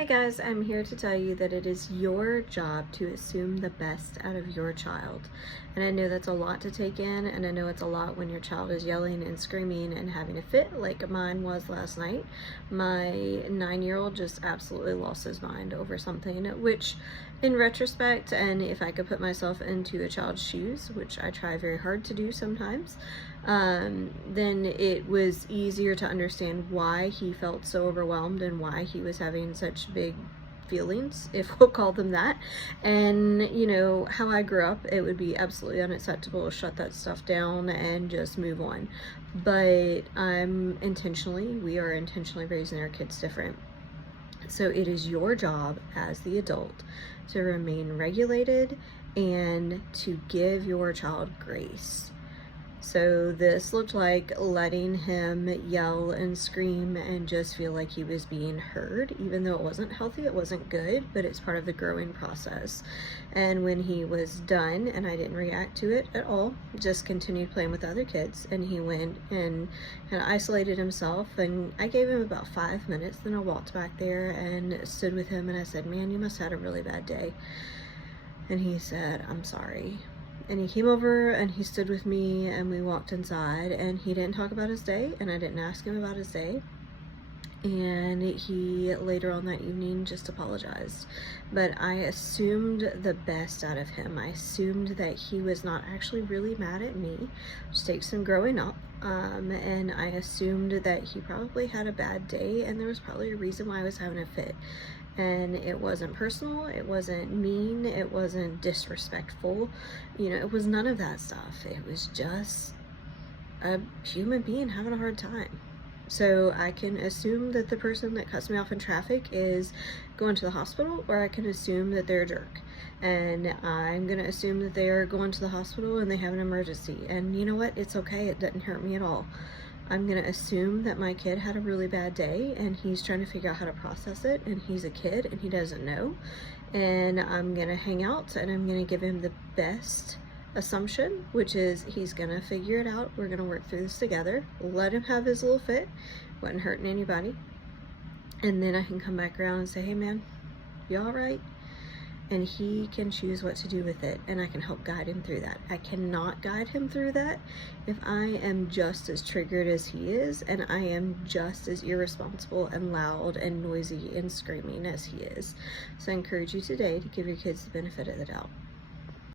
Hi guys, I'm here to tell you that it is your job to assume the best out of your child. And I know that's a lot to take in, and I know it's a lot when your child is yelling and screaming and having a fit like mine was last night. My 9-year-old just absolutely lost his mind over something, which in retrospect, and if I could put myself into a child's shoes, which I try very hard to do sometimes, then it was easier to understand why he felt so overwhelmed and why he was having such big feelings, if we'll call them that. And you know how I grew up, it would be absolutely unacceptable to shut that stuff down and just move on. But we are intentionally raising our kids different. So it is your job as the adult to remain regulated and to give your child grace. So this looked like letting him yell and scream and just feel like he was being heard, even though it wasn't healthy, it wasn't good, but it's part of the growing process. And when he was done and I didn't react to it at all, just continued playing with other kids, and he went and kind of isolated himself, and I gave him about 5 minutes. Then I walked back there and stood with him and I said, "Man, you must have had a really bad day." And he said, "I'm sorry." And he came over and he stood with me and we walked inside, and he didn't talk about his day and I didn't ask him about his day. And he later on that evening just apologized. But I assumed the best out of him. I assumed that he was not actually really mad at me, which takes some growing up. And I assumed that he probably had a bad day and there was probably a reason why I was having a fit. And it wasn't personal, it wasn't mean, it wasn't disrespectful, it was none of that stuff. It was just a human being having a hard time. So I can assume that the person that cuts me off in traffic is going to the hospital, or I can assume that they're a jerk. And I'm gonna assume that they are going to the hospital and they have an emergency. And you know what? It's okay, it doesn't hurt me at all. I'm gonna assume that my kid had a really bad day and he's trying to figure out how to process it, and he's a kid and he doesn't know. And I'm gonna hang out and I'm gonna give him the best assumption, which is he's gonna figure it out. We're gonna work through this together. Let him have his little fit. Wasn't hurting anybody. And then I can come back around and say, "Hey man, you all right?" And he can choose what to do with it, and I can help guide him through that. I cannot guide him through that if I am just as triggered as he is, and I am just as irresponsible and loud and noisy and screaming as he is. So I encourage you today to give your kids the benefit of the doubt.